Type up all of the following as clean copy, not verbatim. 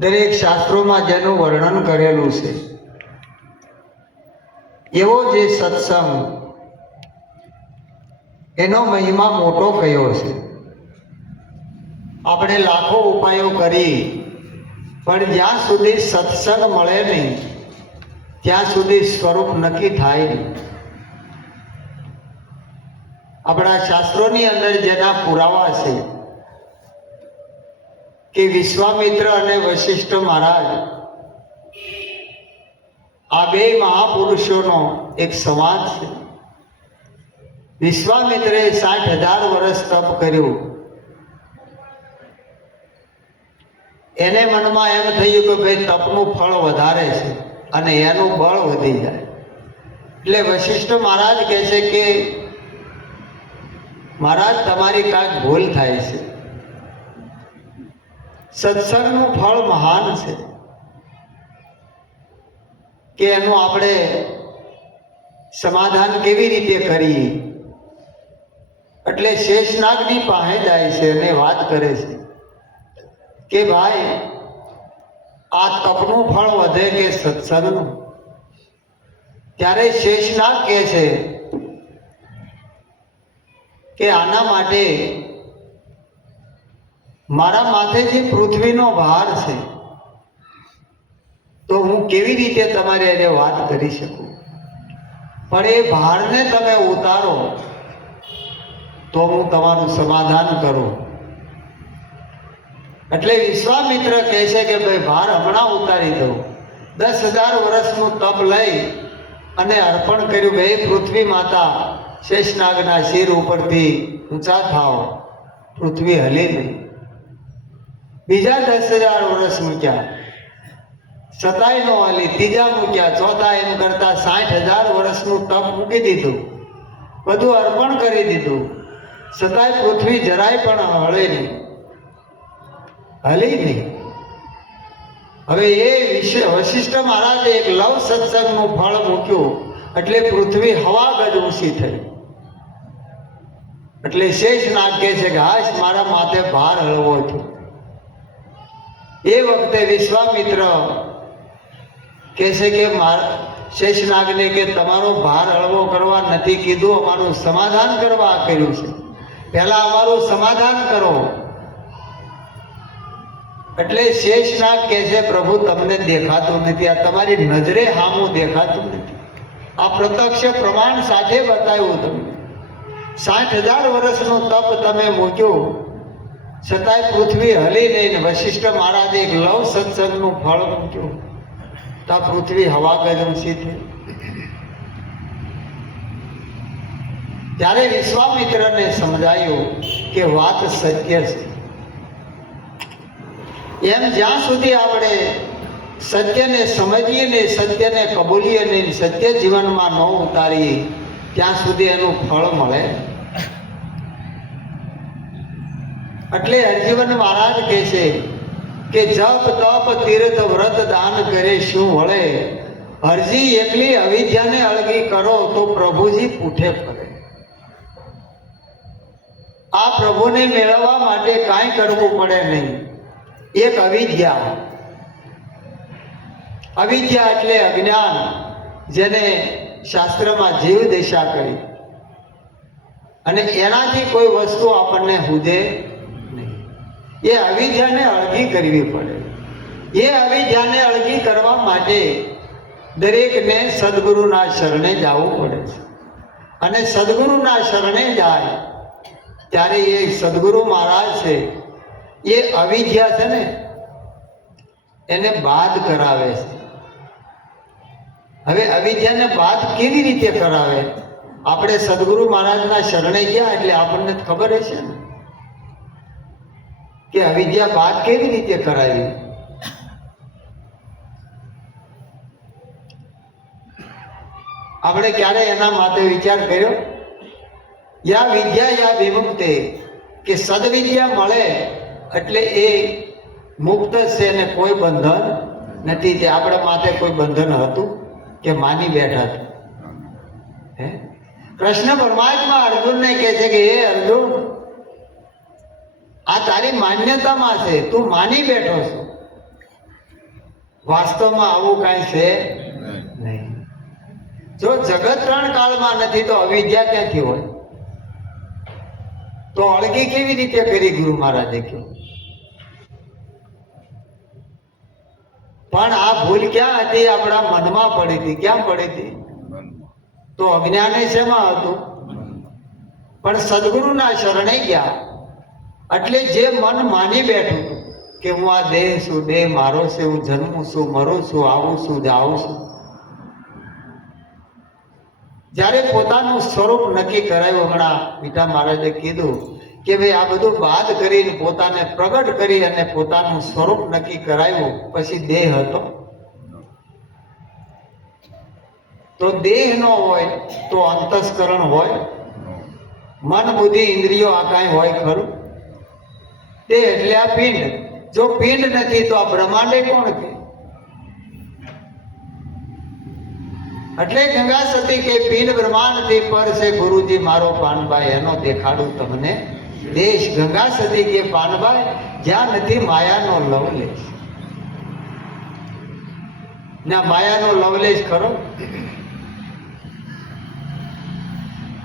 દરેક શાસ્ત્રોમાં જેનું વર્ણન કરેલું છે એવો જે સત્સંગ એનો મહિમા મોટો કયો છે. આપણે લાખો ઉપાયો કરી પણ જ્યાં સુધી સત્સંગ મળે નહીં ત્યાં સુધી સ્વરૂપ નક્કી થાય નહીં. આપણા શાસ્ત્રોની અંદર જેના પુરાવા છે કે વિશ્વામિત્ર અને વશિષ્ઠ મહારાજ આ બે મહાપુરુષોનો એક સંવાદ છે. વિશ્વામિત્રે 60,000 વર્ષ તપ કર્યું. એને મનમાં એમ થયું કે ભાઈ તપનું ફળ વધારે છે અને એનું બળ વધી જાય. એટલે વશિષ્ઠ મહારાજ કહે છે કે મહારાજ તમારી કાંઈક ભૂલ થાય છે. સત્સંગનું ફળ મહાન છે કે એનું આપણે સમાધાન કેવી રીતે કરીએ. એટલે શેષનાગની પાસે જાય છે અને વાત કરે છે કે ભાઈ આ તપનું ફળ વધે કે સત્સંગનું. ત્યારે શેષનાગ કહે છે કે આના માટે મારા માથે જે પૃથ્વીનો ભાર છે તો હું કેવી રીતે તમારે એને વાત કરી શકું. પણ એ ભારને તમે ઉતારો તો હું તમારું સમાધાન કરું. એટલે વિશ્વામિત્ર કહે છે કે ભાઈ ભાર હમણાં ઉતારી દો. 10,000 વર્ષનું તપ લઈ અને અર્પણ કર્યું. ભાઈ પૃથ્વી માતા શેષનાગના શિર ઉપરથી ઊંચા થાવ. પૃથ્વી હલી નહીં. બીજા 10,000 વર્ષ મૂક્યા, છતાંય નો હલી. ત્રીજા મૂક્યા, ચોથા, એમ કરતા 60,000 વર્ષનું તપ મૂકી દીધું. બધું અર્પણ કરી દીધું. છતાંય પૃથ્વી જરાય પણ હળે નહીં, હલી નહીં. હવે એ વશિષ્ઠ મહારાજે એક લવ સત્સંગનું ફળ મૂક્યું એટલે પૃથ્વી હવા ગજ ઊંચી થઈ. એટલે શેષનાગ કહે છે કે હાશ મારા માથે ભાર હળવો થયો. એ વખતે વિશ્વામિત્ર કહે છે કે શેષનાગને કે તમારો ભાર હળવો કરવા નથી કીધું, અમારું સમાધાન કરવા કર્યું છે. પહેલા અમારું સમાધાન કરો. એટલે શેષનાગ કહે છે પ્રભુ તમને દેખાતું નથી, આ તમારી નજરે સામું દેખાતું નથી. આ પ્રત્યક્ષ પ્રમાણ સાથે બતાવ્યું તમને. 60,000 વર્ષનું તપ તમે મૂક્યું છતાંય પૃથ્વી હલી નહીં. વશિષ્ઠ મહારાજે એક લવ સત્સંગનું ફળ મૂક્યું તો પૃથ્વી હવા ગજ ઊંચી થઈ. ત્યારે વિશ્વામિત્રને સમજાયું કે વાત સત્ય છે. એમ જ્યાં સુધી આપણે સત્યને સમજીએ ને સત્યને કબૂલીએ ને સત્ય જીવનમાં ન ઉતારીએ ત્યાં સુધી એનું ફળ મળે. એટલે હરજીવન મહારાજ કહે છે કે જપ તપ તીર્થ વ્રત દાન કરે શું વળે. હરજી એકલી અવિદ્યાને અળગી કરો તો પ્રભુજી પૂઠે ફરે. આ પ્રભુને મેળવવા માટે કાંઈ કરવું પડે નહીં. એક અવિદ્યા. અવિદ્યા એટલે અજ્ઞાન, જેને શાસ્ત્રમાં જીવ દિશા કરી. અને એનાથી કોઈ વસ્તુ આપણને હુજે નહીં. એ અવિદ્યાને અળગી કરવી પડે. એ અવિદ્યાને અળગી કરવા માટે દરેકને સદગુરુના શરણે જવું પડે છે. અને સદગુરુના શરણે જાય ત્યારે એ સદગુરુ મહારાજ છે એ અવિદ્યા છે ને એને બાદ કરાવે છે. હવે અવિદ્યાને બાદ કેવી રીતે કરાવે? આપણે સદગુરુ મહારાજના શરણે ગયા એટલે આપણને ખબર હશે ને કે અવિદ્યા બાદ કેવી રીતે કરાવી. આપણે ક્યારે એના માટે વિચાર કર્યો? યા વિદ્યા યા વિમુક્તે, કે સદવિદ્યા મળે એટલે એ મુક્ત છે ને કોઈ બંધન નથી. તે આપણા માથે કોઈ બંધન હતું કે માની બેઠા હતા? હે, કૃષ્ણ પરમાત્મા અર્જુનને કહે છે કે હે અર્જુન, આ તારી માન્યતામાં છે, તું માની બેઠો છો. વાસ્તવમાં આવું કાંઈ છે નહીં. જો જગત ત્રણ કાળમાં નથી તો અવિદ્યા ક્યાંથી હોય? તો અળગી કેવી રીતે કરી ગુરુ મહારાજે કહ્યું? પણ આ ભૂલ ક્યાં હતી? આપણા મનમાં પડી હતી. ક્યાં પડી હતી? તો અજ્ઞાને શેમાં હતું? પણ સદગુરુના શરણે ગયા એટલે જે મન માની બેઠું કે હું આ દેહ છું, દેહ મારો છે, હું જન્મું છું, મરું છું, આવું છું, જાઉં છું, જ્યારે પોતાનું સ્વરૂપ નક્કી કરાયું, હમણાં મીઠા મહારાજે કીધું કે ભાઈ આ બધું બાદ કરીને પોતાને પ્રગટ કરી અને પોતાનું સ્વરૂપ નક્કી કરાયું, પછી દેહ હતો. તો દેહ ન હોય તો અંતસ્કરણ હોય, મન બુદ્ધિ ઇન્દ્રિયો આ કાંઈ હોય ખરું? તે એટલે આ પિંડ. જો પિંડ નથી તો આ બ્રહ્માંડે કોણ કે? એટલે ગંગા સતી કે પિંડ બ્રહ્માંડથી પર છે ગુરુજી મારો પાનભાઈ, એનો દેખાડું તમને દેશ. ગંગા સતી કે પાનભાઈ જ્યાં નથી માયાનો લવલેશ. ના માયાનો લવલેશ ખરો?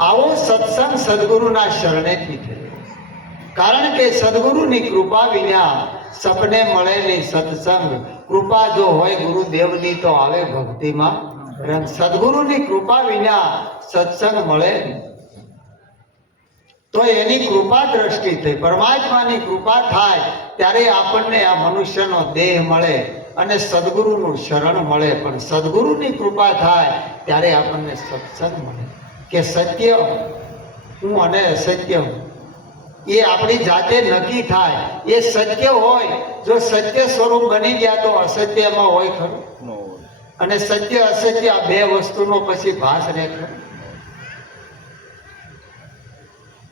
આવો સત્સંગ સદગુરુના શરણેથી થયો. કારણ કે સદગુરુની કૃપા વિના સપને મળે નહીં સત્સંગ. કૃપા જો હોય ગુરુદેવની તો આવે ભક્તિમાં રંગ. સદગુરુની કૃપા વિના સત્સંગ મળે નહીં. તો એની કૃપા દ્રષ્ટિ થઈ, પરમાત્માની કૃપા થાય ત્યારે આપણને આ મનુષ્યનો દેહ મળે અને સદગુરુનું શરણ મળે. પણ સદગુરુની કૃપા થાય ત્યારે આપણને સત્સંગ મળે કે સત્ય હું અને અસત્ય હું. એ આપણી જાતે નક્કી થાય. એ સત્ય હોય, જો સત્ય સ્વરૂપ બની ગયા તો અસત્યમાં હોય ખરું? અને સત્ય અસત્ય આ બે વસ્તુનો પછી ભાસ રહે ખરો?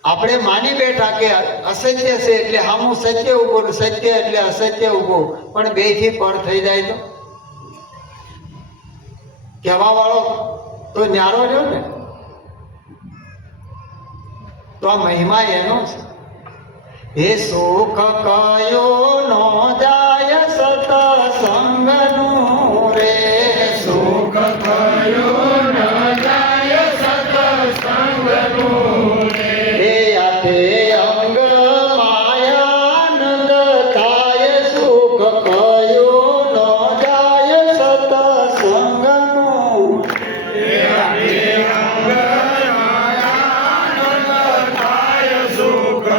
આપણે માની બેઠા કે અસત્ય છે એટલે હામું સત્ય ઉભું, સત્ય એટલે અસત્ય ઉભું, પણ બે થી પર થઈ જાય તો કહેવા વાળો તો ન્યારો રહ્યો ને. તો આ મહિમા એનો છે. હે સુખ કયો નો જાય સતસંગનું રે, સુખ કયો ન જાય સતસંગનું રે. હે આતે અંગ માયાનંદ થાય, સુખ કયો ન જાય સતસંગનું. હે આતે અંગ માયાનંદ થાય, સુખ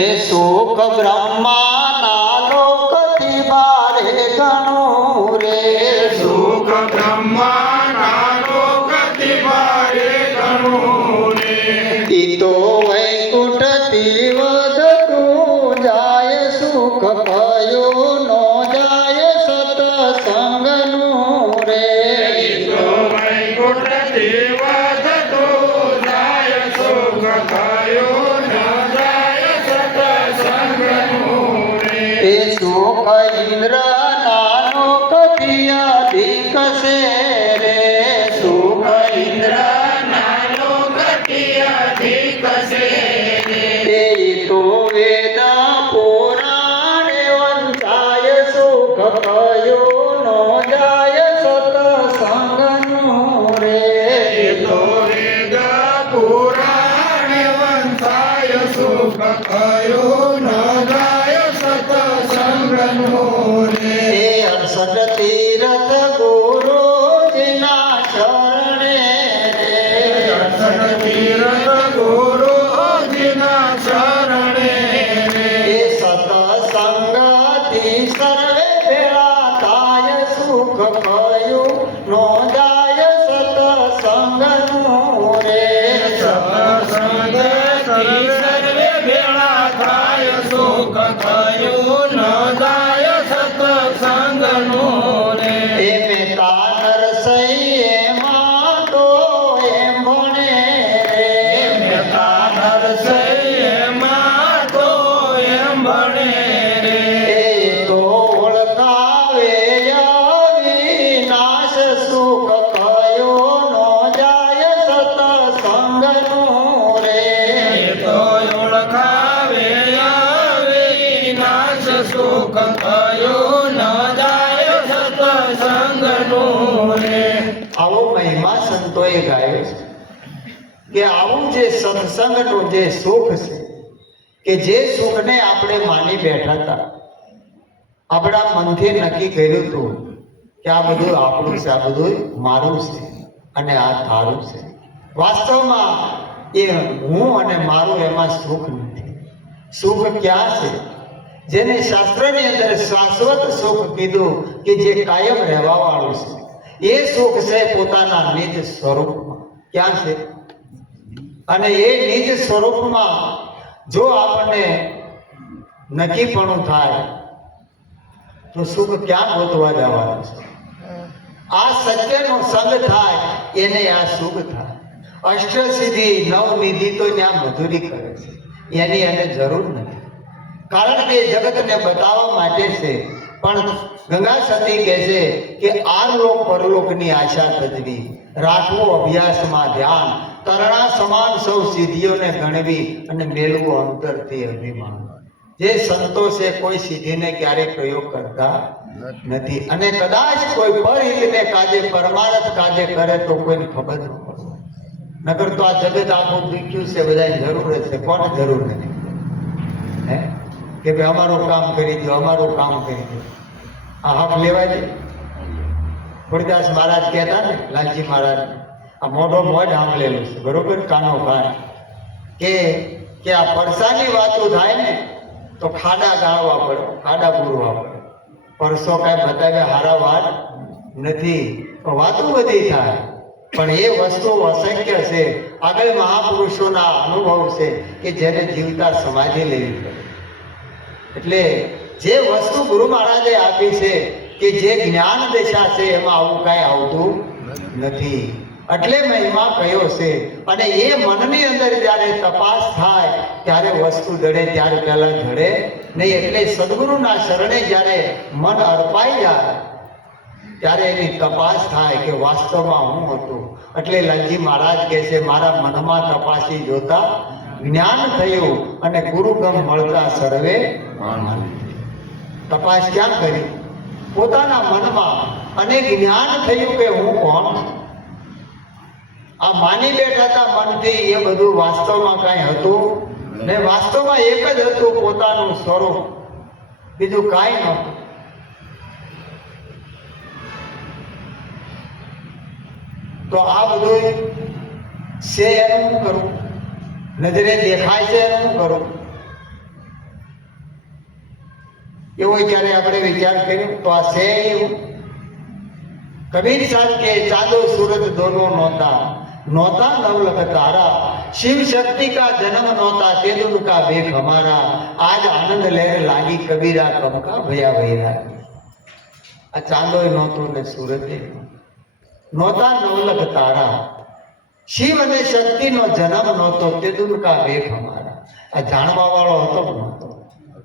એ સુખ બ્રહ્માના લોકથી બારે ગણું રે, સુખ બ્રહ્માના લોકથી બારે ગણું રે. ઈ તો વૈકુંઠથી વધતું જાય, સુખ કયો નો જાય સત્સંગનું રે. ઈ તો વૈકુંઠથી વધતું જાય, સુખ કયો એ સુખ ઇન્દ્ર નાનો કથી અધિક છે રે, સુખ ઇન્દ્ર નાનો કથી અધિક છે રે. તો વેદ પુરાણે વંચાય, સુખ કયો નો જાય સત્સંગનું રે. તો વેદ પુરાણે વંચાય, સુખ કયો ન જાય સત્સંગનું રે. 68 તીર્થ ગુરુજીના શરણે રે, 68 તીર્થ ગુરુજીના શરણે રે. એ સત્સંગથી સર્વે ભેળા થાય, સુખ કયું નો જાય સત્સંગનું રે. સત્સંગથી સર્વે ભેળા થાય, સુખ કયું ન જાય સત્સંગનું રે. સુખ કયું ન જાય સત્સંગનું રે. આવો મહિમા સંતોએ ગાયો છે કે આવું જે સત્સંગનું જે સુખ છે કે જે સુખને આપણે માની બેઠા હતા, આપણા મનથી નક્કી કર્યું હતું કે આ બધું આપણું છે, આ બધું મારું છે અને આ તારું છે. વાસ્તવમાં એ હું અને મારું એમાં સુખ નથી. સુખ ક્યાં છે? જેને શાસ્ત્રની અંદર શાશ્વત સુખ કીધું કે જે કાયમ રહેવા વાળું છે, એ સુખ છે પોતાના નિજ સ્વરૂપમાં. ક્યાં છે? અને એ નિજ સ્વરૂપમાં જો આપણને નક્કીપણું થાય તો સુખ ક્યાં ગોતવા જવાનું છે? આ સત્યનો સંગ થાય એને આ સુખ થાય. અષ્ટસિદ્ધિ નવનિધિ તો ત્યાં મજૂરી કરે છે, એની એને જરૂર નથી. કારણ કે જગતને બતાવવા માટે છે. પણ ગંગા સતી કહે છે કે આરલોક પરલોકની આશા તજવી, રાખવું અભ્યાસમાં ધ્યાન, તરણા સમાન સૌ સિદ્ધિઓને ગણવી અને મેળવું અંતરથી અભિમાન. જે સંતો છે કોઈ સિદ્ધિને ક્યારેય પ્રયોગ કરતા નથી અને કદાચ કોઈ પરહિતને કાજે પરમાર્થ કાજે કરે તો કોઈને ખબર ન પડે. નગર તો આ જગત આખું દીખ્યું છે, બધાને જરૂર છે, કોને જરૂર નથી? હે કે ભાઈ અમારું કામ કરી દો, અમારું કામ કરી દો. આ હક લેવાય છે? ખોડીદાસ મહારાજ કહેતા ને, લાલજી મહારાજ, આ મોઢો મોઢ સાંભળેલું છે, બરોબર? કાનો ભાઈ કે આ પરસાની વાતો થાય ને તો ખાડા ગાળવા પડે, ખાડા પૂરવા પડે. પરસો કાંઈ બતાવે હારા વાત નથી, વાતો બધી થાય પણ એ વસ્તુ અશક્ય છે. આગળ મહાપુરુષોના અનુભવ છે કે જેને જીવતા સમાધિ લેવી પડે. એટલે જે વસ્તુ ગુરુ મહારાજે આપી છે કે જે જ્ઞાન દશા છે એમાં આવું કાંઈ આવતું નથી. એટલે મહિમા કયો છે. અને એ મનની અંદર જ્યારે તપાસ થાય ત્યારે વસ્તુ જડે, ત્યારે પહેલા જડે નહીં. એટલે સદગુરુના શરણે જ્યારે મન અર્પાઈ જાય ત્યારે એની તપાસ થાય કે વાસ્તવમાં હું હતું. એટલે લાલજી મહારાજ કહે છે, મારા મનમાં તપાસી જોતા જ્ઞાન થયું અને ગુરુગમ મળતા સર્વે. તપાસ ક્યાં કરી? પોતાના મનમાં. અને જ્ઞાન થયું કે હું કોણ. આ માની બેઠા હતા મનથી, એ બધું વાસ્તવમાં કાંઈ હતું ને. વાસ્તવમાં એક જ હતું, પોતાનું સ્વરૂપ, બીજું કાંઈ નહોતું. તો આ બધું છે એનું શું કરું? નજરે દેખાય છે એનું શું કરું? એવો જ્યારે આપણે વિચાર કર્યો તો આ છે એવું. કબીર સાહેબ કે ચાંદો सूरज दोनों नौता नवलख तारा, शिव शक्ति का जन्म नौता तेदुल का बेख हमारा, आज आनंद लहर लागी कबीरा कब का भया वैरा. આ ચાંદો નહોતો ને સૂરજ નહોતા, નવલખ તારા, શિવ અને શક્તિનો જન્મ નહોતો, તેદુલ કા બેખ હમારા. આ જાણવા વાળો હતો નહોતો.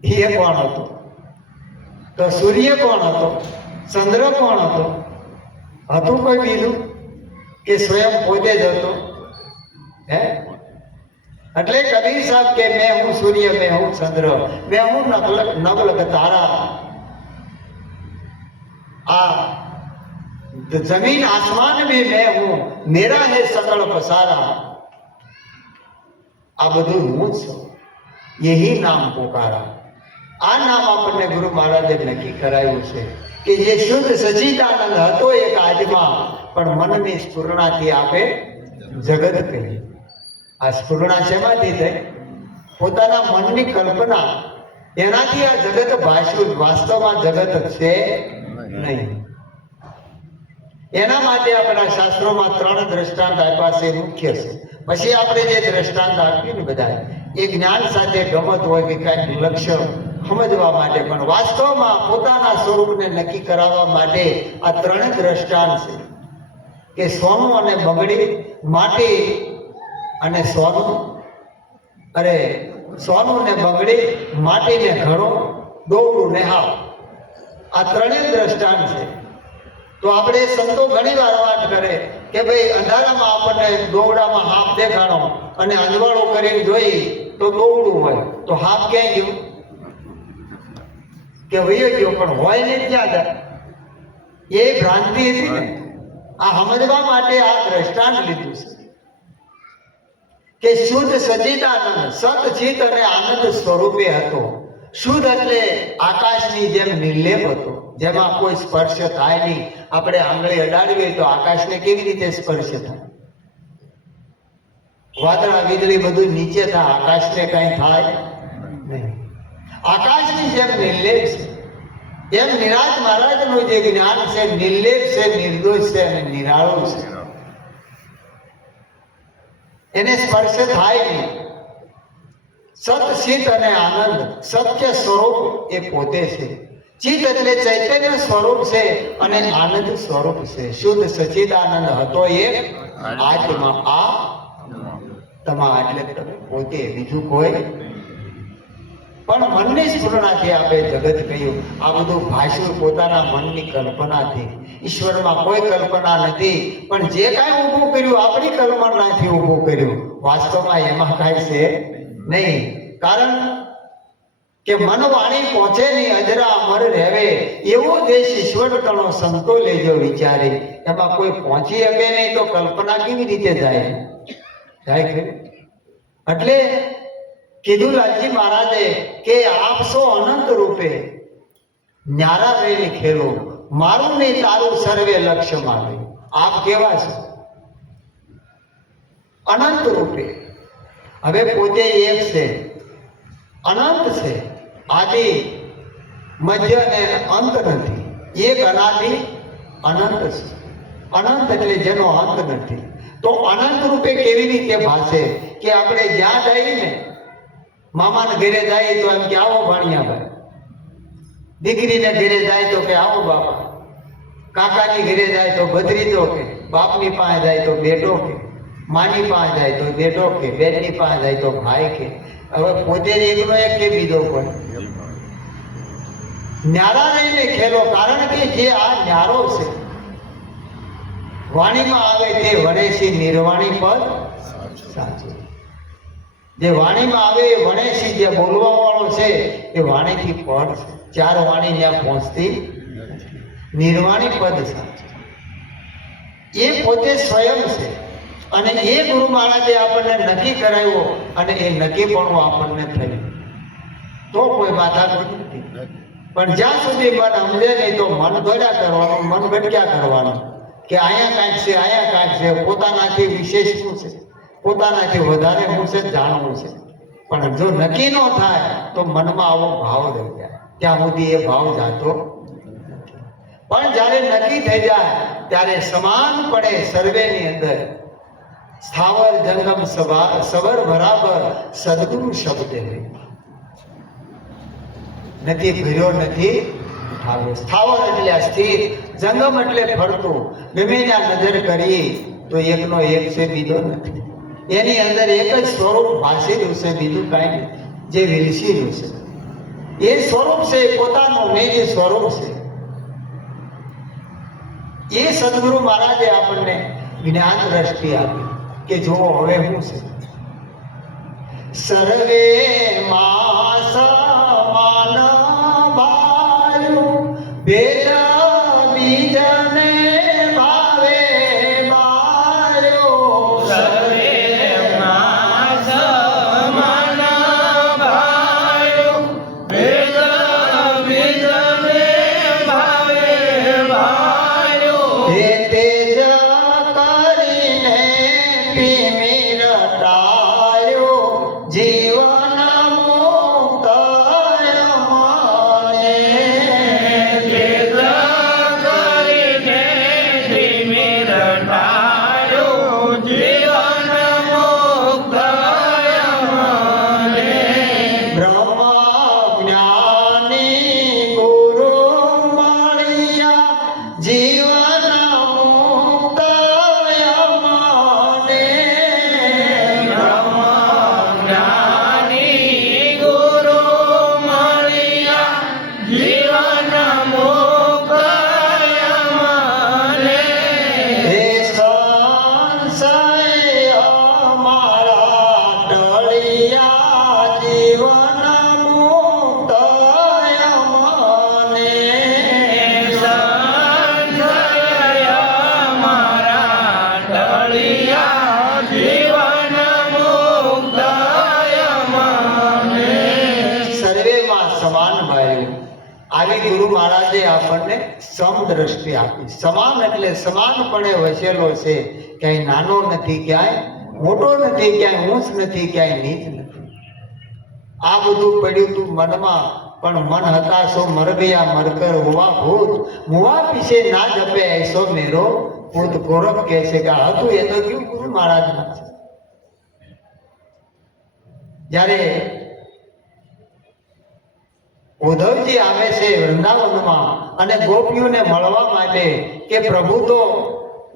એ કોણ હતો? તો સૂર્ય કોણ હતો? ચંદ્ર કોણ હતો? હતું કોઈ બીજું કે સ્વયં પોતે જ હતો? હે? એટલે કબીર સાહેબ કે મેં હું સૂર્ય, મેં હું ચંદ્ર, મેં હું નવલખ તારા. आ जमीन आसमान में मैं हूं, मेरा है सकल पसारा. आ બધું હું છું, यही नाम पुकारा. આ નામ આપણને ગુરુ મહારાજે નક્કી કરાયું છે કે જે શુદ્ધ સચિદાનંદ હતો એક આજમાં, પણ મનની સ્ફુરણાથી આપે જગત કહી. આ સ્ફુરણા શેમાંથી થઈ? પોતાના મનની કલ્પના, એનાથી આ જગત ભાષ્યું. વાસ્તવમાં જગત છે નહીં. એના માટે આપણા શાસ્ત્રોમાં 3 દ્રષ્ટાંત આપ્યા છે, મુખ્ય છે. પછી આપણે જે દ્રષ્ટાંત આપ્યું ને બધા, એ જ્ઞાન સાથે ગમત હોય કે કાંઈક લક્ષ્ય સમજવા માટે, પણ વાસ્તવમાં પોતાના સ્વરૂપને નક્કી કરાવવા માટે આ 3 દ્રષ્ટાંત છે કે સોનું અને બગડી, માટી અને સોનું, અરે સોનું ને બગડી, માટી ને ઘડો, દોરડું ને હાવ. આ 3 દ્રષ્ટાંત છે. તો આપણે સંતો ઘણી વાર વાત કરે કે ભાઈ અંધારામાં આપણને દોરડામાં હાફ દેખાણો અને અંજવાળો કરીને જોઈ તો દોરડું હોય, તો હાફ ક્યાંય ગયું? કે વયો ગયો, પણ હોય ને ક્યાં જાય? એ ભ્રાંતિ હતી ને. આ સમજવા માટે આ દ્રષ્ટાંત લીધું છે કે શુદ્ધ સચિદાનંદ સત ચિત અને આનંદ સ્વરૂપે હતો. શુદ્ધ એટલે આકાશની જેમ નિર્લેપ હતો, જેમાં કોઈ સ્પર્શ થાય નહીં. આપણે આંગળી અડાડવી તો આકાશને કેવી રીતે સ્પર્શ થાય? વાદળા વીજળી બધું નીચે થાય, આકાશને કઈ થાય નહીં. આકાશની જેમ નિર્લેપ છે. એમ નિરાજ મહારાજનું જે જ્ઞાન છે નિર્લેપ છે, નિર્દોષ છે અને નિરાળું છે. એને સ્પર્શ થાય નહીં. સત ચિત અને આનંદ સત્ય સ્વરૂપ એ પોતે છે. ચિત એટલે ચૈતન્ય સ્વરૂપ છે અને આનંદ સ્વરૂપ છે. શુદ્ધ સચિદાનંદ હતો એક આત્મા. આ તમા એટલે તમે પોતે, બીજું કોઈ. પણ મનની સ્ફુરણાથી આપણે જગત કહ્યું. આ બધું ભાષ્યું પોતાના મનની કલ્પનાથી. ઈશ્વરમાં કોઈ કલ્પના નથી, પણ જે કાંઈ ઊભું કર્યું આપણી કલ્પનાથી ઊભું કર્યું. વાસ્તવમાં એમાં કાંઈ છે નહીં. કારણ કે મન વાણી પહોંચે નહીં, અજરા અમર રહેવે એવો દેશ ઈશ્વર તણો સંતો લેજો વિચારે. એમાં કોઈ પહોંચી શકે નહીં તો કલ્પના કેવી રીતે જાય? જાય કે એટલે કીધું લાલજી મહારાજે કે આપ સો અનંત રૂપે ન્યારા રહીને ખેલો, મારું નહીં તારું સર્વે લક્ષ્ય મારે. આપ કેવા છો? અનંત રૂપે. હવે પોતે એક છે, અનંત છે, આદિ મધ્ય અને અંત નથી. એક અનાદિ અનંત છે. અનંત એટલે જેનો અંત નથી. તો અનંત રૂપે કેવી રીતે ભાષે? કે આપણે જ્યાં જઈએ ને, મામાને ઘરે જાય તો એમ કે આવો ભાણિયા ભાઈ, દીકરીને ઘરે જાય તો કે આવો બાપા, કાકાની ઘરે જાય તો ભત્રીજો કે, બાપની પાસે જાય તો બેટો કે, માની પાસે જાય તો બેટો કે, બેનની પાસે જાય તો ભાઈ કે. હવે પોતે એકનો એક કે બીજો પણ ન્યારા રહીને ખેલો. કારણ કે જે આ ન્યારો છે વાણીમાં આવે તે વણેશી નિર્વાણી પદ સાચું. જે વાણીમાં આવે એ વણેશી, જે બોલવા વાળો છે એ વાણીથી પદ છે. ચાર વાણી જ્યાં પહોંચતી નિર્વાણી પદ સાચું. એ પોતે સ્વયં છે અને એ ગુરુ મહારાજે આપણને નક્કી કરાવ્યો અને એ નક્કીપણું આપણને થયું. તો કોઈ બાધા નથી. પણ જ્યાં સુધી મન સમજે નહીં તો મન દોડ્યા કરવાનું, મન ભટક્યા કરવાનું કે અહીંયા કાંઈક છે, અહીંયા કાંઈક છે. પોતાનાથી વિશેષ શું છે, પોતાનાથી વધારે શું છે જાણવું છે. પણ જો નક્કી ન થાય તો મનમાં આવો ભાવ રહી જાય. ત્યાં સુધી એ ભાવ જાતો. પણ જ્યારે નક્કી થઈ જાય ત્યારે સમાનપણે સર્વેની અંદર સ્થાવર જંગમ સબર બરાબર સદગુરુ શબ્દ નથી ભર્યો, નથી ઉઠાવ્યો. સ્થાવર એટલે સ્થિર, જંગમ એટલે ફરતું. ગમે ત્યાં નજર કરી તો એકનો એક છે, બીજો નથી. એની અંદર એક જ સ્વરૂપ ભાસેલું છે, બીજું કાંઈ નથી. જે વિલસેલું છે એ સ્વરૂપ છે, પોતાનું નિજ સ્વરૂપ છે. એ સદગુરુ મહારાજે આપણને જ્ઞાન દ્રષ્ટિ આપી કે જુઓ હવે શું છે. સર્વે માં સમાન ભાયું ભેદ બીજને ભાવે માર્યો. સર્વે માં સમાન ભાયું ભેદ બીજને ભાવે માર્યો. હે તેજ કરીને તિમિર ટાળ્યો, જીવન મોહ સમાન ભાઈ. આવી ગુરુ મહારાજે આપણને સમ દ્રષ્ટિ આપી. સમાન એટલે સમાનપણે વસેલો છે. ક્યાંય નાનો નથી, ક્યાંય મોટો નથી, ક્યાંય ઊંચ નથી, ક્યાંય નીચ નથી. આ બધું પડ્યું તું મનમાં, પણ મન હતાશો મર ગયા મરકર હોવા ભૂત મુવા પીછે ના જપે એસો મેરો પૂત. ગૌરવ કહે છે કે હતું એ તો ક્યું ગુરુ મહારાજના છે. જ્યારે ઉદ્ધવજી આવે છે વૃંદાવનમાં અને ગોપીઓને મળવા માટે કે પ્રભુ તો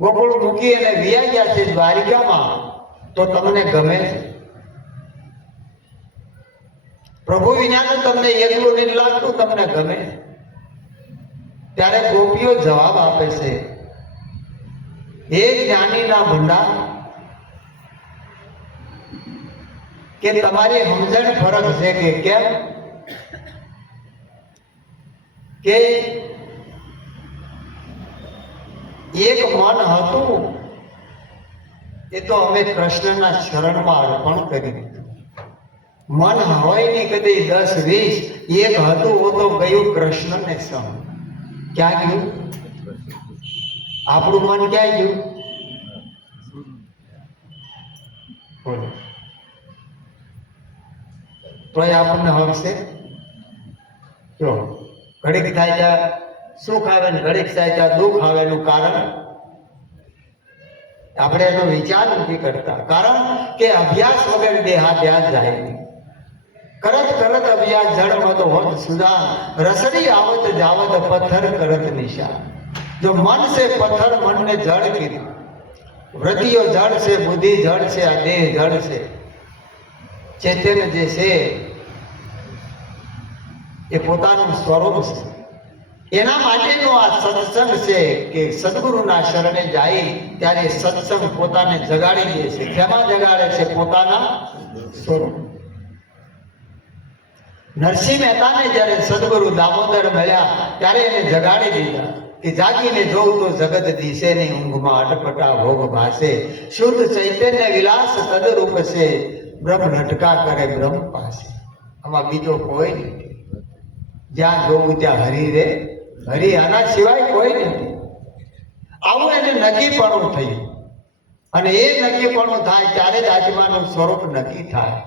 ગોકુળ મૂકી અને વિયા ગયા છે દ્વારિકામાં, તો તમને ગમે છે? પ્રભુ વિના તમને એકલું નહીં લાગતું? તમને ગમે? ત્યારે ગોપીઓ જવાબ આપે છે, હે જ્ઞાનીના ભંડાર, કે તમારી સમજણ ફરક છે. કે કેમ? કે એક મન હતું એ તો અમે કૃષ્ણના શરણમાં અર્પણ કરી દીધું. મન હોય નહીં કદી 10-20, એક હતું वो તો ગયું કૃષ્ણને સમ. ક્યાં ગયું? આપણું મન ક્યાં ગયું? બોલો. તોય આપણને હવશે. જો ઘડીક થાય ત્યાં સુખ આવે ને ઘડીક થાય ત્યાં દુઃખ આવે એનું કારણ આપણે એનો વિચાર નથી કરતા. કારણ કે અભ્યાસ વગર દેહાધ્યાસ જાય નહીં. કરત કરત અભ્યાસ જળ મત હોત સુદાન રસડી આવત જાવત પથ્થર કરત નિશા. જો મન से પથ્થર मन ने जड़ कीધું. વૃત્તિઓ જળ છે, બુદ્ધિ જળ છે, આ દેહ જળ છે. ચૈતન્ય જે છે એ પોતાનું સ્વરૂપ છે. એના માટેનો આ સત્સંગ છે કે સદગુરુના શરણે જાય ત્યારે સત્સંગ પોતાને જગાડી દે છે. કેમાં જગાડે છે? પોતાના સ્વરૂપ. નરસિંહ મહેતાને જ્યારે સદગુરુ દામોદર મળ્યા ત્યારે એને જગાડી દીધા કે જાગીને જોઉં તો જગત દિશે નહીં, ઊંઘમાં અટપટા ભોગ ભાસે. શુદ્ધ ચૈતન્ય વિલાસ તદરૂપ છે, બ્રહ્મ નટકા કરે બ્રહ્મ પાસે. આમાં બીજો કોઈ નથી. જ્યાં જોવું ત્યાં હરી રે હરી, આના સિવાય કોઈ નથી. આવું એને નક્કીપણું થયું. અને એ નક્કીપણું થાય ત્યારે જ આત્માનું સ્વરૂપ નક્કી થાય.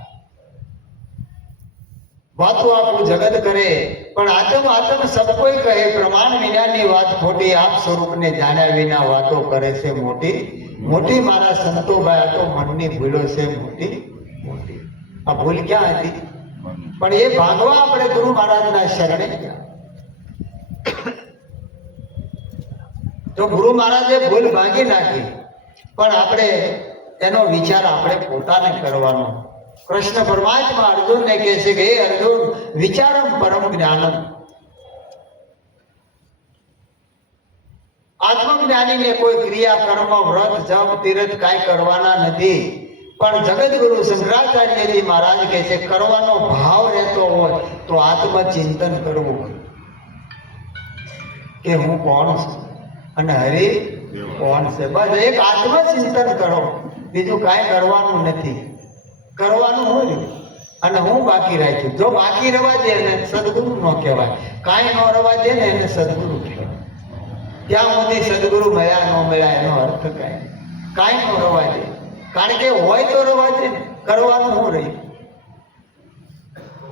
વાતો આપણું જગત કરે પણ આત્મ આત્મ સબ કોઈ કહે, પ્રમાણ વિનાની વાત ખોટી, આપ સ્વરૂપને જાણ્યા વિના વાતો કરે છે મોટી મોટી. મારા સંતોભાઈ આ તો મનની ભૂલો છે મોટી મોટી. આ ભૂલ ક્યાં હતી? પણ એ ભાગવા આપણે ગુરુ મહારાજના શરણે ગયા. તો ગુરુ મહારાજે ભૂલ ભાગી નાખી, પણ આપણે એનો વિચાર આપણે પોતાને કરવાનો. કૃષ્ણ પરમાત્મા અર્જુનને કહે છે કે હે અર્જુન, વિચારમ પરમ જ્ઞાનમ. આત્મજ્ઞાનીને કોઈ ક્રિયા કર્મ વ્રત જપ તીર્થ કાંઈ કરવાના નથી. પણ જગતગુરુ શંકરાચાર્યજી મહારાજ કહે છે કરવાનો ભાવ રહેતો હોય તો આત્મચિંતન કરવું કે હું કોણ છું અને હરિ કોણ છે. બસ એક આત્મચિંતન કરો, બીજું કાંઈ કરવાનું નથી. કરવાનું હોય અને હું બાકી રાખ્યું. જો બાકી રહેવા દે એને સદગુરુ ન કહેવાય, કાંઈ ન રહેવા દે ને એને સદગુરુ કહેવાય. ત્યાં સુધી સદગુરુ મળ્યા ન મળ્યા એનો અર્થ કાંઈ ન રહેવા દે. કારણ કે હોય તો રહેવા દે, કરવાનું હું રહ્યું.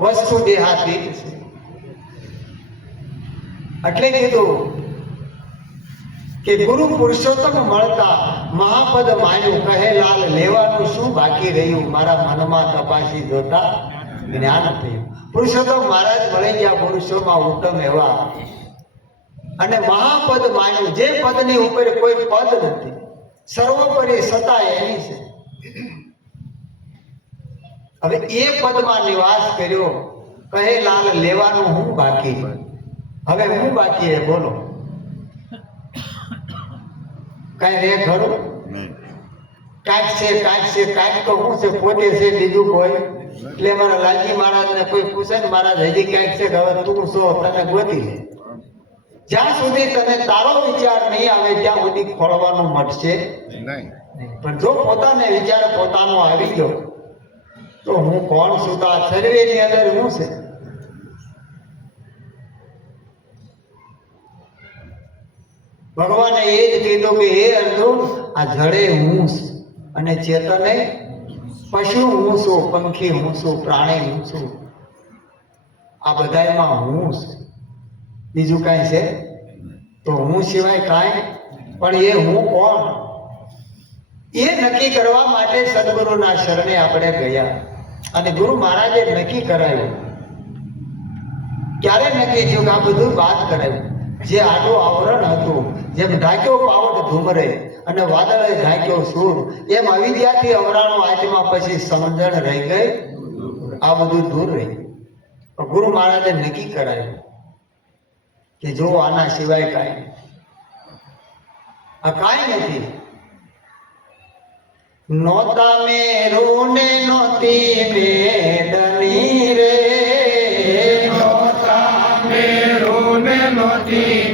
વસ્તુ દેહાતીત છે. એટલે કીધું કે ગુરુ પુરુષોત્તમ મળતા મહાપદ માન્યું, કહે લાલ લેવાનું શું બાકી રહ્યું, મારા મનમાં તપાસી જોતા જ્ઞાન થયું. પુરુષોત્તમ મહારાજ મળી ગયા પુરુષોમાં ઉત્તમ એવા, અને મહાપદ માન્યું. જે પદની ઉપર કોઈ પદ નથી, સર્વોપરી સત્તા એની છે. હવે એ પદમાં નિવાસ કર્યો. કહે લાલ લેવાનું હું બાકી. હવે હું બાકી હે બોલો? કઈ રે ખરું? કાંઈક છે કાંઈક તો હું છે, પોતે છે, બીજું કોઈ. એટલે મારા લાલજી મહારાજને કોઈ પૂછે ને મહારાજ હજી ક્યાંક છે, હવે તું છો તને ગોતી લે. જ્યાં સુધી તને તારો વિચાર નહીં આવે ત્યાં સુધી ખોળવાનું મળશે નહીં. પણ જો પોતાને વિચાર પોતાનો આવી ગયો તો હું કોણ છું, તો આ સર્વેની અંદર હું છે. ભગવાને એ જ કીધું કે હે અર્જુન, આ જડે હું છું અને ચેતને પશુ હું છું, પંખી હું છું, પ્રાણી હું છું, આ બધાયમાં હું છું, બીજું કાંઈ છે તો હું સિવાય કાંઈ. પણ એ હું કોણ એ નક્કી કરવા માટે સદગુરુના શરણે આપણે ગયા અને ગુરુ મહારાજે નક્કી કરાવ્યું. ક્યારે નક્કી થયું કે આ બધું વાત કરાવ્યું? જે આડું આવરણ હતું, જેમ ઢાંક્યો પાવટ ધુમરે અને વાદળે ઢાંક્યો સૂર, એમ અવિદ્યાથી અવરાણો આત્મા પછી સમજણ રહી ગઈ, આ બધું દૂર રહી. ગુરુ મહારાજે નક્કી કરાવ્યું કે જો આના સિવાય કાંઈ આ કાંઈ નથી. નોતા મેરું ને નોતી મેદની રે, નોતા મેરું ને નોતી